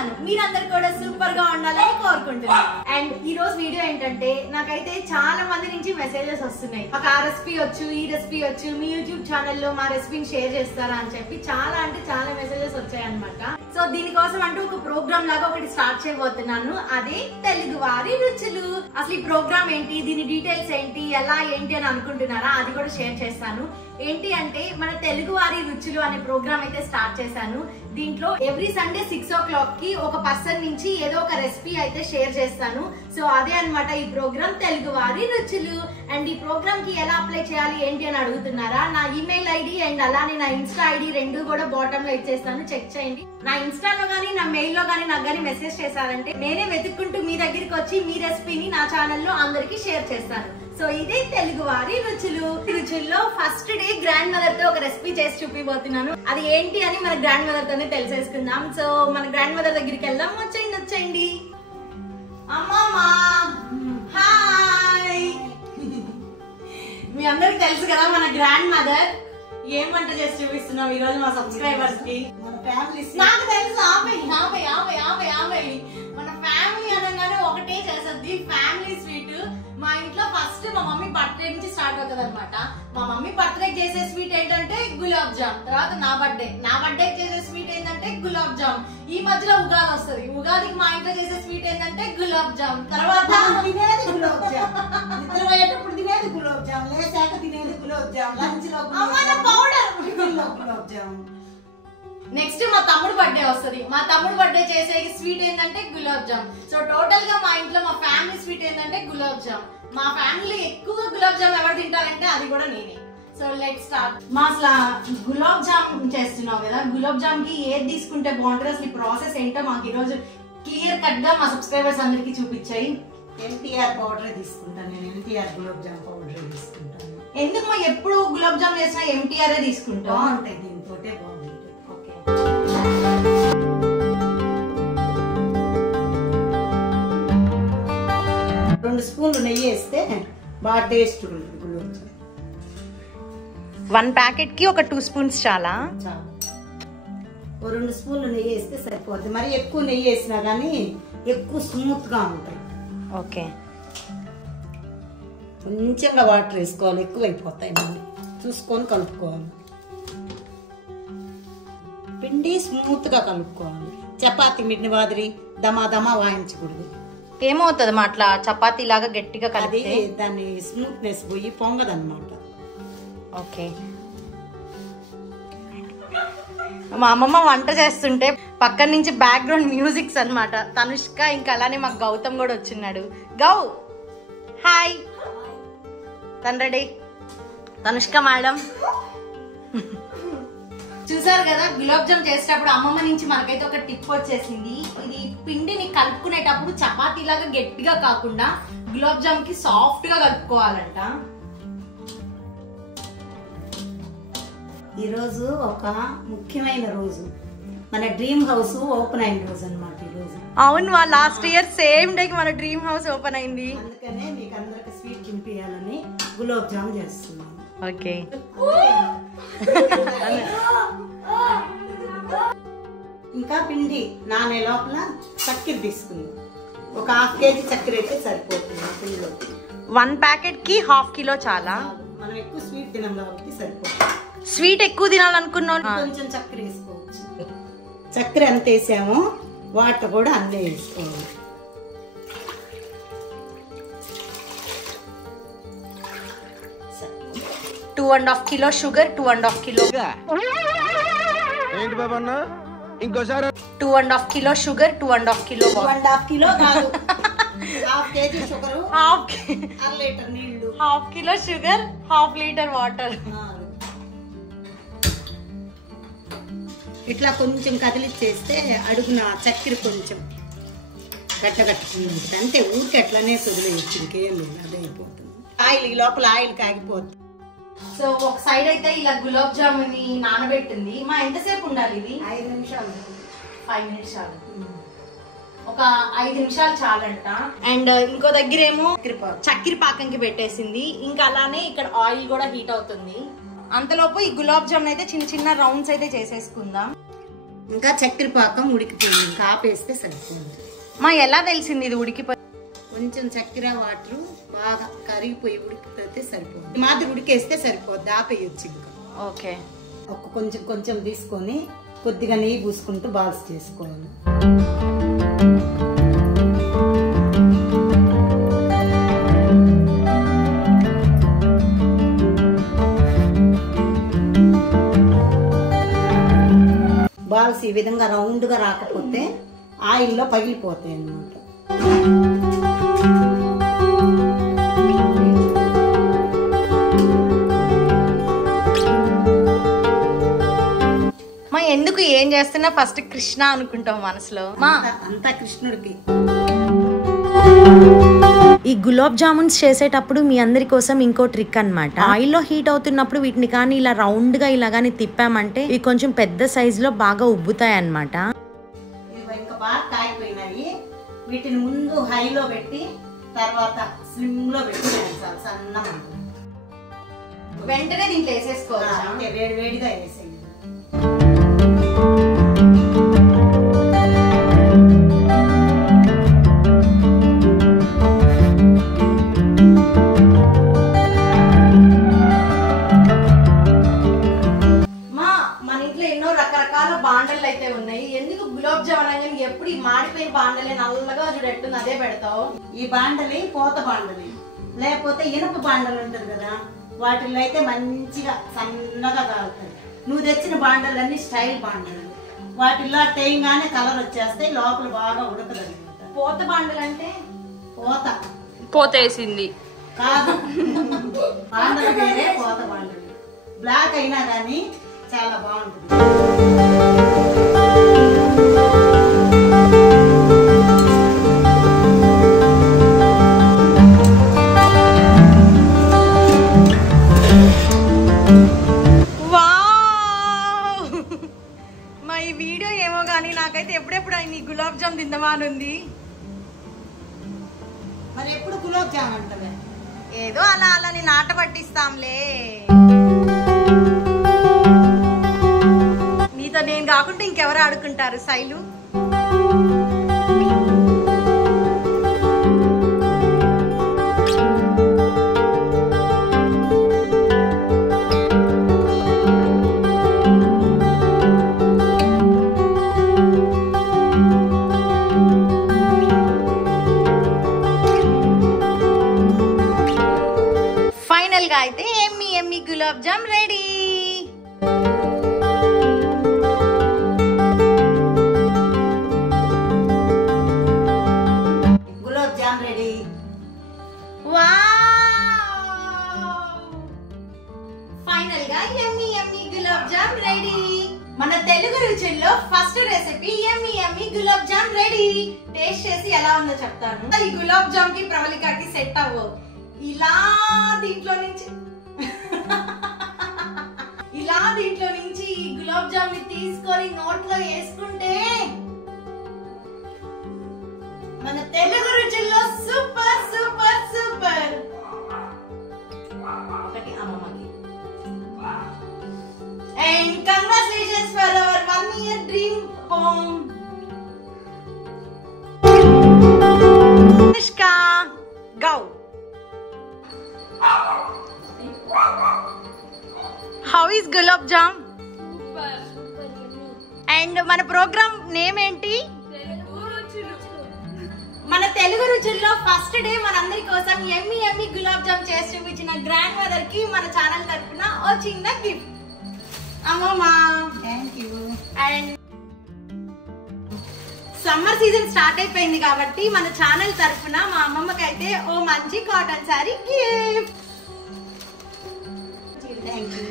బాగున్నాను, మీరందరూ కూడా సూపర్ గా ఉండాలని కోరుకుంటున్నాను. అండ్ ఈ రోజు వీడియో ఏంటంటే నాకైతే చాలా మంది నుంచి మెసేజెస్ వస్తున్నాయి. మాకు ఆ రెసిపీ వచ్చు, ఈ రెసిపీ వచ్చు, మీ యూట్యూబ్ ఛానల్లో మా రెసిపీని షేర్ చేస్తారా అని చెప్పి చాలా అంటే చాలా మెసేజెస్ వచ్చాయన్నమాట. సో దీనికోసం అంటూ ఒక ప్రోగ్రామ్ లాగా ఒకటి స్టార్ట్ చేయబోతున్నాను. అదే తెలుగు వారి రుచులు. అసలు ఈ ప్రోగ్రామ్ ఏంటి, దీని డీటెయిల్స్ ఏంటి, ఎలా ఏంటి అని అనుకుంటున్నారా, అది కూడా షేర్ చేస్తాను. ఏంటి అంటే మన తెలుగు వారి రుచులు అనే ప్రోగ్రామ్ అయితే స్టార్ట్ చేశాను. దీంట్లో ఎవ్రీ సండే 6 o'clock కి ఒక పర్సన్ నుంచి ఏదో ఒక రెసిపీ అయితే షేర్ చేస్తాను. సో అదే అన్నమాట ఈ ప్రోగ్రామ్ తెలుగు వారి రుచులు. అండ్ ఈ ప్రోగ్రామ్ కి ఎలా అప్లై చేయాలి ఏంటి అని అడుగుతున్నారా, నా ఈమెయిల్ ఐడి అండ్ అలానే నా ఇన్స్టా ఐడి రెండు కూడా బాటమ్ లో ఇచ్చేస్తాను, చెక్ చేయండి. నా ఇన్స్టాలో గానీ నా మెయిల్ లో గానీ నాకు గానీ మెసేజ్ చేశారంటే నేనే వెతుక్కుంటూ మీ దగ్గరికి వచ్చి మీ రెసిపీని నా ఛానల్లో అందరికి షేర్ చేస్తాను. సో ఇదే తెలుగు వారి రుచులు. రుచుల్లో ఫస్ట్ డే గ్రాండ్ మదర్ తో ఒక రెసిపీ చేసి చూపిపోతున్నాను. అది ఏంటి అని మన గ్రాండ్ మదర్ తోనే తెలిసేసుకుందాం. సో మన గ్రాండ్ మదర్ దగ్గరికి వెళ్దాం. వచ్చేయండి అమ్మమ్మా. హాయ్. మీ అందరికి తెలుసు కదా మన గ్రాండ్ మదర్. ఏం వంట చేసి చూపిస్తున్నాం ఈ రోజు మా సబ్స్క్రైబర్స్ కి. నాకు తెలుసు. మన ఫ్యామిలీ అనగానే ఒకటే చేస్తుంది, ఫ్యామిలీ స్వీట్. మా ఇంట్లో ఫస్ట్ మా మమ్మీ బర్త్డే నుంచి స్టార్ట్ అవుతుంది అనమాట. మా మమ్మీ బర్త్డే చేసే స్వీట్ ఏంటంటే గులాబ్ జామ్. తర్వాత నా బర్త్డే చేసే స్వీట్ ఏంటంటే గులాబ్ జామ్. ఈ మధ్యలో ఉగాది వస్తుంది, ఉగాదికి మా ఇంట్లో చేసే స్వీట్ ఏంటంటే గులాబ్ జామ్. తర్వాత తినేది గులాబ్ జామ్, నిద్ర పోయేటప్పుడు తినేది గులాబ్ జామ్, లేసాక తినేది గులాబ్ జామ్, లంచ్ లో పౌడర్ గులాబ్ జామ్. నెక్స్ట్ మా తమ్ముడు బర్త్డే వస్తుంది. మా తమ్ముడు బర్త్డే చేసే స్వీట్ ఏంటంటే గులాబ్ జామ్. సో టోటల్ గా మా ఇంట్లో మా ఫ్యామిలీ స్వీట్ ఏంటంటే గులాబ్ జామ్. మా ఫ్యామిలీ ఎక్కువగా గులాబ్ జామ్ ఎవరు తింటారంటే అది కూడా నేనే. So let's start. మా అసలు గులాబ్ జామ్ చేస్తున్నావు కదా, గులాబ్ జామ్ కి ఏది తీసుకుంటే బాగుంటుంది, అసలు ఈ ప్రాసెస్ ఏంటో మాకు ఈ రోజు క్లియర్ కట్ గా మా సబ్స్క్రైబర్స్ అందరికి చూపించాయి. ఎన్టీఆర్ పౌడర్ తీసుకుంటాను నేను, ఎన్టీఆర్ గులాబ్ జామ్ పౌడర్ తీసుకుంటాను. ఎందుకు మా ఎప్పుడు గులాబ్ జామ్ చేసినా ఎంటీఆర్ తీసుకుంటాం? బాగుంటాయి, దీంతో బాగుంటాయి. 2 స్పూన్లు నెయ్యి వేస్తే బాగా టేస్ట్ ఉంటుంది గులాబ్ జామ్. 1 ప్యాకెట్ కి ఒక 2 స్పూన్స్ చాలా. 2 స్పూన్లు నెయ్యి వేస్తే సరిపోద్ది. మరి ఎక్కువ నెయ్యి వేసినా కానీ ఎక్కువ స్మూత్ గా ఉంటాయి. ఓకే. కొంచెంగా వాటర్ వేసుకోవాలి, ఎక్కువ అయిపోతాయి. మళ్ళీ చూసుకొని కలుపుకోవాలి. పిండి స్మూత్ గా కలుపుకోవాలి. చపాతీ మిడిని మాదిరి దమా వాయించకూడదు. ఏమవుతుంది మా అట్లా చపాతీ లాగా గట్టిగా కలిపి దాన్ని స్మూత్నెస్ పోయి పొంగదన్నమాట. ఓకే. మా అమ్మమ్మ వంట చేస్తుంటే పక్కన నుంచి బ్యాక్గ్రౌండ్ మ్యూజిక్స్ అన్నమాట. తనుష్క ఇంకా అలానే మాకు గౌతమ్ కూడా వచ్చిన్నాడు. గౌ హాయ్. Ready Tanushka madam. చూసారు కదా, గులాబ్ జామ్ చేసేటప్పుడు అమ్మమ్మ నుంచి మనకైతే ఒక టిప్ వచ్చేసింది. ఇది పిండిని కలుపుకునేటప్పుడు చపాతీ లాగా గట్టిగా కాకుండా గులాబ్ జామ్ కి సాఫ్ట్ గా కలుపుకోవాలంట. ఈరోజు ఒక ముఖ్యమైన రోజు, మన డ్రీమ్ హౌస్ ఓపెన్ అయిన రోజు అన్నమాట ఈరోజు. అవును, లాస్ట్ ఇయర్ సేమ్ డే కి మన డ్రీమ్ హౌస్ ఓపెన్ అయింది. అందుకనే మీకు అందరికి స్వీట్ తినిపించాలని గులాబ్ జామ్ చేస్తున్నాను. ఓకే. ఇంకా పిండి నానే లోపల చక్కెర తీసుకుందాం. ఒక 1/2 కేజీ చక్కెర అయితే సరిపోతుంది పిండిలో. 1 ప్యాకెట్ కి 1/2 కిలో చాలా. మనం ఎక్కువ స్వీట్ తినం కాబట్టి సరిపోతుంది. స్వీట్ ఎక్కువ తినాలనుకున్నాను, కొంచెం చక్కెర వేసుకోవచ్చు. చక్కెర ఎంత వేసామో వాటర్ కూడా అన్నీ వేసుకోవాలి. టూ 2.5 కిలో షుగర్, 2.5 కిలో ఏంటి బాబా అన్న ఇంకోసారి 2.5 కిలో షుగర్, 2.5 కిలో 1.5 కిలో కాదు, 1/2 కేజీ షుగర్, 1/2 లీటర్ నీళ్లు, 1/2 కిలో షుగర్, 1/2 లీటర్ వాటర్. ఇట్లా కొంచెం కదిలిచ్చేస్తే అడుగున చక్కెర కొంచెం గట్టగట్టుకుని ఉంటుంది. అంతే, ఊరికి అట్లనే వదిలేయచ్చు, ఇంకేం లేదు, అదే అయిపోతుంది. ఆయిల్ ఈ లోపల ఆయిల్ కాగిపోతుంది. సో ఒక సైడ్ అయితే ఇలా గులాబ్ జామున్ నానబెట్టింది. మా ఎంతసేపు ఉండాలి ఇది? 5 నిమిషాలు. 5 నిమిషాలు. ఒక 5 నిమిషాలు చాలంట. అండ్ ఇంకో దగ్గర ఏమో చక్కెర పాకంకి పెట్టేసింది. ఇంకా అలానే ఇక్కడ ఆయిల్ కూడా హీట్ అవుతుంది. అంతలోపు ఈ గులాబ్ జామున్ అయితే చిన్న చిన్న రౌండ్స్ అయితే చేసేసుకుందాం. ఇంకా చక్కెర పాకం ఉడికిపోయింది, ఇంకా ఆపేస్తే సరిపోతుంది. మా ఎలా తెలిసింది ఇది ఉడికిపోయి? కొంచెం చక్కెర వాటర్ బాగా కరిగిపోయి ఉడికిపోతే సరిపోతుంది. ఈ మాదిరి ఉడికేస్తే సరిపోద్ది, ఆపేయొచ్చు ఇంకా. ఓకే. కొంచెం కొంచెం తీసుకొని కొద్దిగా నెయ్యి పూసుకుంటూ బాల్స్ చేసుకోవాలి. బాల్స్ ఈ విధంగా రౌండ్గా రాకపోతే ఆయిల్లో పగిలిపోతాయి అన్నమాట. మా ఎందుకు ఏం చేస్తున్నా ఫస్ట్ కృష్ణ అనుకుంటాం మనసులో. మా అంతా కృష్ణుడికి. ఈ గులాబ్ జామున్స్ చేసేటప్పుడు మీ అందరి కోసం ఇంకో ట్రిక్ అన్నమాట. ఆయిల్లో హీట్ అవుతున్నప్పుడు వీటిని కానీ ఇలా రౌండ్ గా ఇలా కానీ తిప్పామంటే ఇవి కొంచెం పెద్ద సైజ్ లో బాగా ఉబ్బుతాయి అన్నమాట. ఇవి ఇంకా బాగా కాగిపోయినాయి. వీటిని ముందు హైలో పెట్టి తర్వాత స్లిమ్ లో పెట్టి వేయించాలి సన్నగా. వెంటనే దీంట్లో వేసేసుకోవాలి. అంటే వేడి వేడిగా వేసేయండి. బాండలు అయితే ఉన్నాయి. ఎందుకు గులాబ్ జామున్ అనగానే ఎప్పుడు ఈ మాడిపోయిన బాండలే నల్లగా చూడట్టుంది అదే పెడతావు? ఈ బాండలి పోత బాండలి, లేకపోతే ఇనుప బాండలు ఉంటుంది కదా, వాటిల్లో అయితే మంచిగా సన్నగా కాలుతాయి. నువ్వు తెచ్చిన బాండలన్నీ స్టైల్ బాండలు, వాటిల్లో టేయంగానే కలర్ వచ్చేస్తాయి, లోపల బాగా ఉడకదు. పోత బాండలు అంటే పోతేసింది కాదు, బాండలు వేరే పోత బాండలు. బ్లాక్ అయినా కానీ చాలా బాగుంటుంది. మా ఈ వీడియో ఏమో కానీ నాకైతే ఎప్పుడెప్పుడు ఆయన గులాబ్ జామ్ తిందామా అని ఉంది. మరి ఎప్పుడు గులాబ్ జామ్ అంటలే, ఏదో అలా అలా నేను ఆట పట్టిస్తాంలే. నీతో నేను కాకుండా ఇంకెవరు ఆడుకుంటారు శైలు? ఫైనల్ గా అయితే ఎమ్మి gulab jam ready. Gulab jam ready. Final గా ఎమ్మి గులాబ్ జామ్ రెడీ. మన తెలుగు రుచుల్లో ఫస్ట్ రెసిపీ ఎమ్మి గులాబ్ జామ్ రెడీ. టేస్ట్ చేసి ఎలా ఉందో చెప్తాను. ఈ గులాబ్ జామ్ కి ప్రవళికకి సెట్ అవ్వవు. ఇలా దీంట్లో నుంచి ఈ గులాబ్ జామ్ ని తీసుకొని నోట్లో వేసుకుంటే మన తెలుగు రుచుల్లో సూపర్ సూపర్ సూపర్. ఒకటి అమ్మమ్మకి. And congratulations for our 1 year dream home. Anushka, go. How is gulab jam? Super. And మన ప్రోగ్రామ్ నేమ్ ఏంటి? మన తెలుగు రుచుల్లో ఫస్ట్ డే మనందరి కోసం ఎమ్మి గులాబ్ జామ్ చేసి చూపించిన గ్రాండ్ మదర్ కి మన ఛానల్ తరపున ఓ చిన్న గిఫ్ట్. అమ్మమ్మా thank you. And summer season start అయిపోయింది కాబట్టి మన ఛానల్ తరపున మా అమ్మమ్మకి అయితే ఓ మంచి కాటన్ సారీ గిఫ్ట్.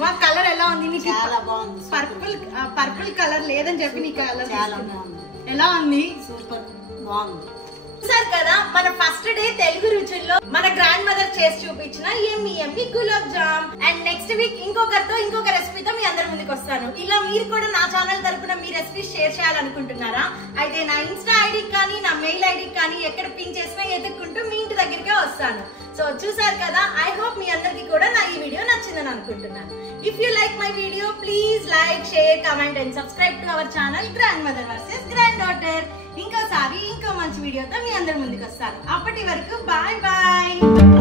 మా కలర్ ఎలా ఉంది? నీకు చాలా బాగుంది. పర్పుల్ కలర్ లేదని చెప్పి నీ కలర్ చాలా బాగుంది. ఎలా ఉంది? సూపర్ బాగుంది. చూసారు కదా మన ఫస్ట్ డే తెలుగు రుచుల్లో మన గ్రాండ్ మదర్ చేసి చూపించిన ఎమ్మి gulab jam. And next week ఇంకొక రెసిపీతో మీ అందరి ముందుకు వస్తాను. ఇలా మీరు కూడా నా ఛానల్ తరపున మీ రెసిపీ షేర్ చేయాలనుకుంటున్నారా? అయితే నా ఇన్స్టా ఐడికి కానీ నా మెయిల్ ఐడికి కానీ ఎక్కడ పింక్ చేసినా ఎదుక్కుంటూ మీ ఇంటి దగ్గరికే వస్తాను. సో చూసారు కదా, ఐ హోప్ మీ అందరికి కూడా నా ఈ వీడియో నచ్చిందని అనుకుంటున్నాను. If you like my video please like, share, comment and subscribe to our channel grand mother versus grand daughter. ఇంకోసారి ఇంకో మంచి వీడియోతో మీ అందరి ముందుకు వస్తాను. అప్పటి వరకు బాయ్ బాయ్.